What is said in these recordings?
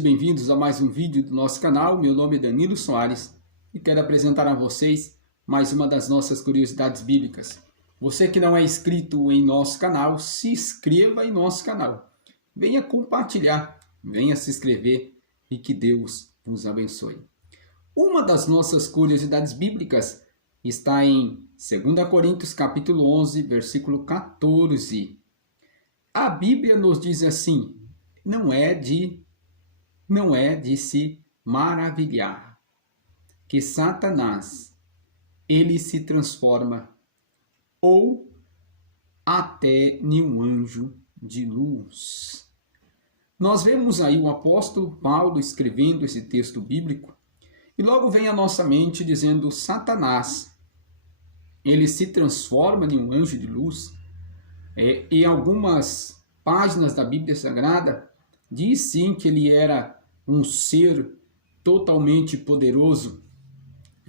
e bem-vindos a mais um vídeo do nosso canal. Meu nome é Danilo Soares e quero apresentar a vocês mais uma das nossas curiosidades bíblicas. Você que não é inscrito em nosso canal, se inscreva em nosso canal. Venha compartilhar, venha se inscrever e que Deus vos abençoe. Uma das nossas curiosidades bíblicas está em 2 Coríntios capítulo 11, versículo 14. A Bíblia nos diz assim: não é de se maravilhar que Satanás, ele se transforma ou até em um anjo de luz. Nós vemos aí o apóstolo Paulo escrevendo esse texto bíblico e logo vem à nossa mente dizendo: Satanás, ele se transforma em um anjo de luz. Em algumas páginas da Bíblia Sagrada diz sim que ele era um ser totalmente poderoso,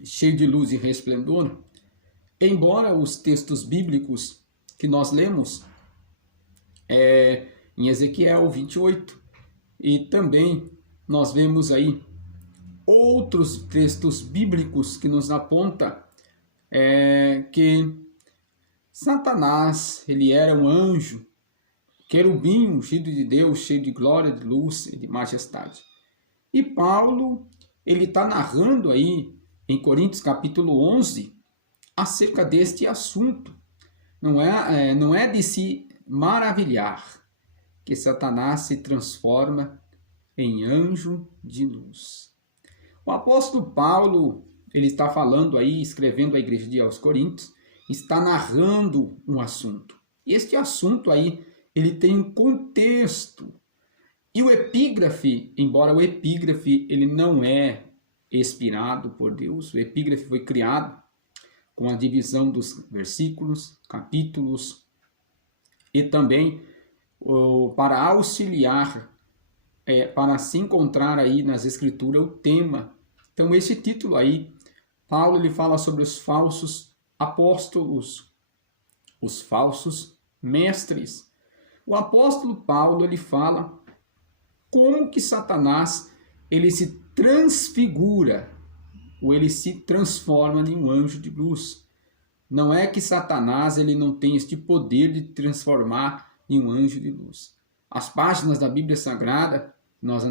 cheio de luz e resplendor, embora os textos bíblicos que nós lemos em Ezequiel 28, e também nós vemos aí outros textos bíblicos que nos apontam que Satanás, ele era um anjo, querubim, ungido de Deus, cheio de glória, de luz e de majestade. E Paulo, ele está narrando aí em Coríntios capítulo 11 acerca deste assunto. Não é de se maravilhar que Satanás se transforma em anjo de luz. O apóstolo Paulo, ele está falando aí, escrevendo à igreja aos Coríntios, está narrando um assunto. Este assunto aí, ele tem um contexto. E o epígrafe, embora o epígrafe ele não é inspirado por Deus, o epígrafe foi criado com a divisão dos versículos, capítulos e também para auxiliar, para se encontrar aí nas escrituras o tema. Então esse título aí, Paulo ele fala sobre os falsos apóstolos, os falsos mestres. O apóstolo Paulo ele fala como que Satanás ele se transfigura, ou ele se transforma em um anjo de luz. Não é que Satanás ele não tem este poder de transformar em um anjo de luz. As páginas da Bíblia Sagrada, nós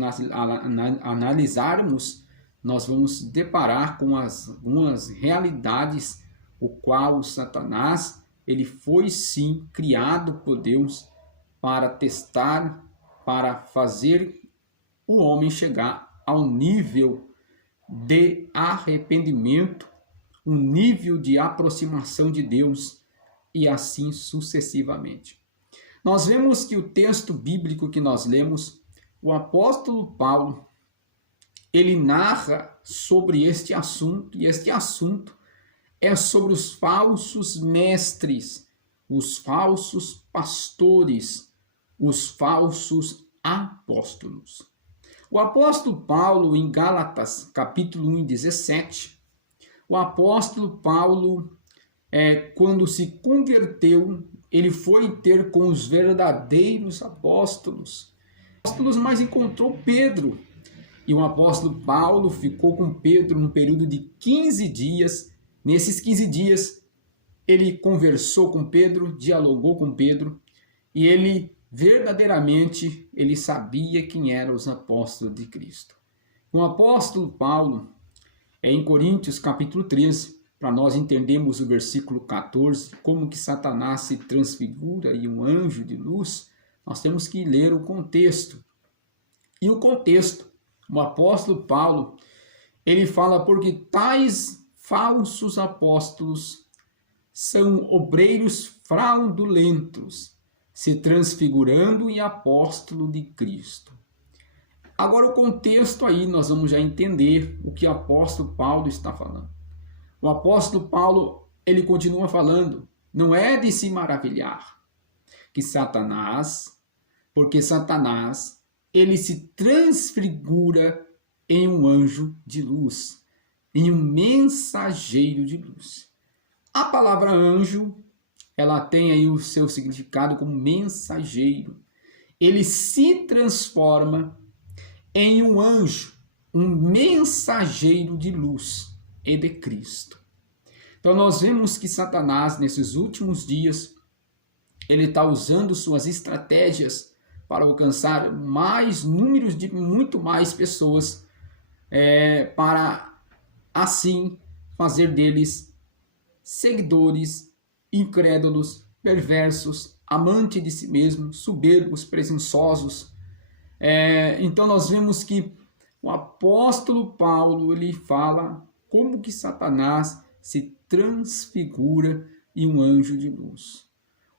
analisarmos, nós vamos deparar com algumas realidades, o qual Satanás ele foi sim criado por Deus para testar, para fazer o homem chegar ao nível de arrependimento, um nível de aproximação de Deus e assim sucessivamente. Nós vemos que o texto bíblico que nós lemos, o apóstolo Paulo, ele narra sobre este assunto, e este assunto é sobre os falsos mestres, os falsos pastores, os falsos apóstolos. O apóstolo Paulo, em Gálatas, capítulo 1, 17, o apóstolo Paulo, quando se converteu, ele foi ter com os verdadeiros apóstolos, mas encontrou Pedro. E o apóstolo Paulo ficou com Pedro num período de 15 dias. Nesses 15 dias, ele conversou com Pedro, dialogou com Pedro, e ele verdadeiramente ele sabia quem eram os apóstolos de Cristo. O apóstolo Paulo, em Coríntios capítulo 13, para nós entendermos o versículo 14, como que Satanás se transfigura em um anjo de luz, nós temos que ler o contexto. E o contexto, o apóstolo Paulo, ele fala: porque tais falsos apóstolos são obreiros fraudulentos, se transfigurando em apóstolo de Cristo. Agora o contexto aí nós vamos já entender o que o apóstolo Paulo está falando. O apóstolo Paulo, ele continua falando: não é de se maravilhar que Satanás, porque Satanás, ele se transfigura em um anjo de luz, em um mensageiro de luz. A palavra anjo, ela tem aí o seu significado como mensageiro. Ele se transforma em um anjo, um mensageiro de luz e de Cristo. Então nós vemos que Satanás, nesses últimos dias, ele está usando suas estratégias para alcançar mais números de muito mais pessoas, para assim fazer deles seguidores incrédulos, perversos, amantes de si mesmos, soberbos, presunçosos. Então nós vemos que o apóstolo Paulo ele fala como que Satanás se transfigura em um anjo de luz.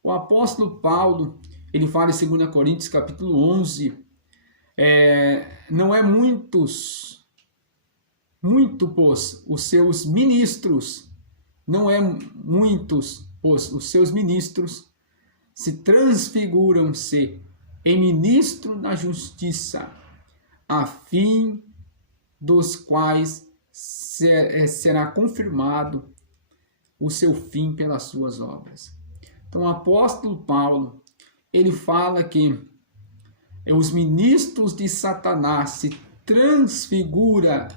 O apóstolo Paulo ele fala em 2 Coríntios capítulo 11, não é pois os seus ministros, não é muitos, pois os seus ministros se transfiguram-se em ministro da justiça, a fim dos quais será confirmado o seu fim pelas suas obras. Então o apóstolo Paulo, ele fala que os ministros de Satanás se transfigura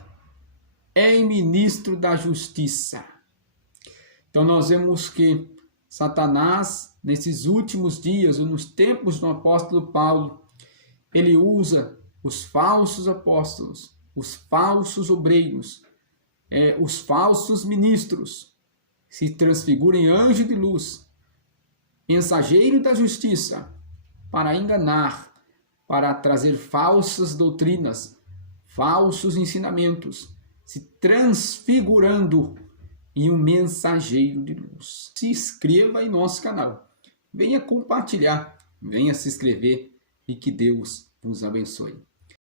em ministro da justiça. Então nós vemos que Satanás, nesses últimos dias, ou nos tempos do apóstolo Paulo, ele usa os falsos apóstolos, os falsos obreiros, os falsos ministros, se transfiguram em anjo de luz, mensageiro da justiça, para enganar, para trazer falsas doutrinas, falsos ensinamentos, se transfigurando em um mensageiro de luz. Se inscreva em nosso canal, venha compartilhar, venha se inscrever e que Deus vos abençoe.